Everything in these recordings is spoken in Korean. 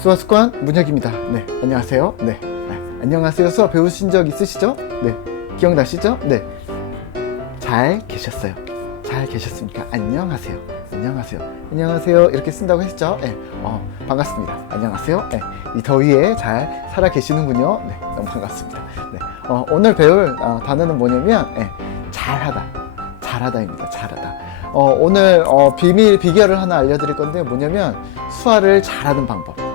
수화 습관 문혁입니다. 네, 안녕하세요. 네, 네, 안녕하세요. 수화 배우신 적 있으시죠? 네, 기억나시죠? 네, 잘 계셨어요. 잘 계셨습니까? 안녕하세요. 안녕하세요. 안녕하세요. 이렇게 쓴다고 했죠? 네, 어, 반갑습니다. 안녕하세요. 네, 이 더위에 잘 살아 계시는군요. 네, 너무 반갑습니다. 네, 어, 오늘 배울 어, 단어는 뭐냐면 네, 잘하다. 잘하다입니다. 잘하다. 어, 오늘 어, 비밀 비결을 하나 알려드릴 건데 뭐냐면 수화를 잘하는 방법.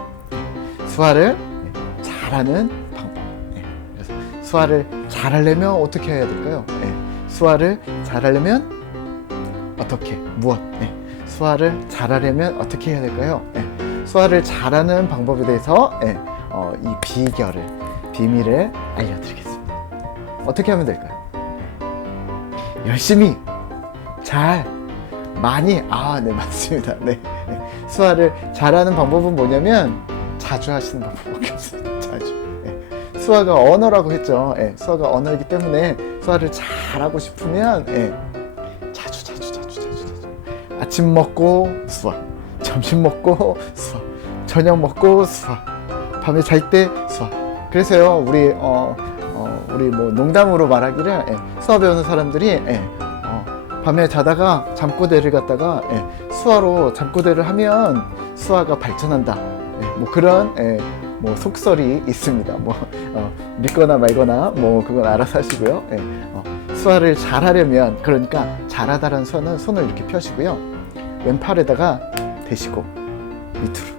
수화를 네, 잘하는 방법. 네, 그래서 수화를 잘하려면 어떻게 해야 될까요? 네, 수화를 잘하려면 어떻게 무엇? 네, 수화를 잘하려면 어떻게 해야 될까요? 네, 수화를 잘하는 방법에 대해서 네, 어, 이 비결을 비밀을 알려드리겠습니다. 어떻게 하면 될까요? 열심히 잘 많이 아 네 맞습니다 네, 네. 수화를 잘하는 방법은 뭐냐면 자주 하시는 방법밖에 없습니다 자주 네. 수화가 언어라고 했죠 네. 수화가 언어이기 때문에 수화를 잘하고 싶으면 네. 자주 자주 자주 자주 자주 아침 먹고 수화 점심 먹고 수화 저녁 먹고 수화 밤에 잘 때 수화 그래서요 우리 어, 어, 우리 뭐 농담으로 말하기를 예, 수화 배우는 사람들이 예, 어, 밤에 자다가 잠꼬대를 갖다가 예, 수화로 잠꼬대를 하면 수화가 발전한다. 예, 뭐 그런 예, 뭐 속설이 있습니다. 뭐 어, 믿거나 말거나 뭐 그건 알아서 하시고요. 예, 어, 수화를 잘하려면 그러니까 잘하다라는 수화는 손을 이렇게 펴시고요. 왼팔에다가 대시고 밑으로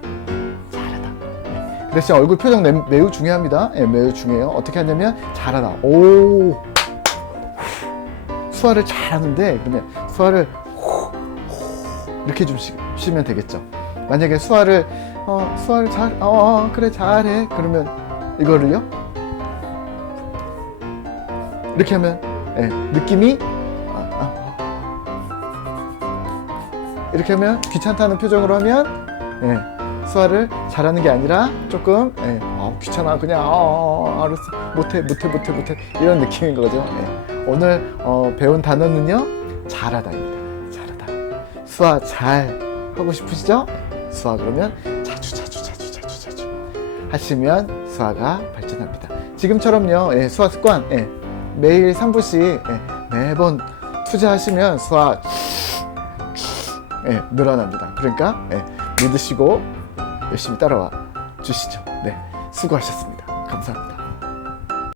잘하다. 예, 그 대신 얼굴 표정 내- 매우 중요합니다. 예, 매우 중요해요. 어떻게 하냐면 잘하다. 오 수화를 잘하는데 그러면 수화를 호, 호 이렇게 좀 쉬, 쉬면 되겠죠. 만약에 수화를 어, 수화를 잘, 어, 어, 그래 잘해 그러면 이거를요 이렇게 하면 예, 느낌이 아, 아. 이렇게 하면 귀찮다는 표정으로 하면 예, 수화를 잘하는 게 아니라 조금 예, 어, 귀찮아 그냥 어, 어, 알았어 못해 못해 못해 못해 이런 느낌인 거죠. 예. 오늘 어, 배운 단어는요 잘하다입니다. 잘하다. 수화 잘 하고 싶으시죠? 수화 그러면 하시면 수화가 발전합니다. 지금처럼요 예, 수화 습관 예, 매일 3분씩 예, 매번 투자하시면 수화 예, 늘어납니다. 그러니까 예, 믿으시고 열심히 따라와 주시죠. 네, 수고하셨습니다. 감사합니다.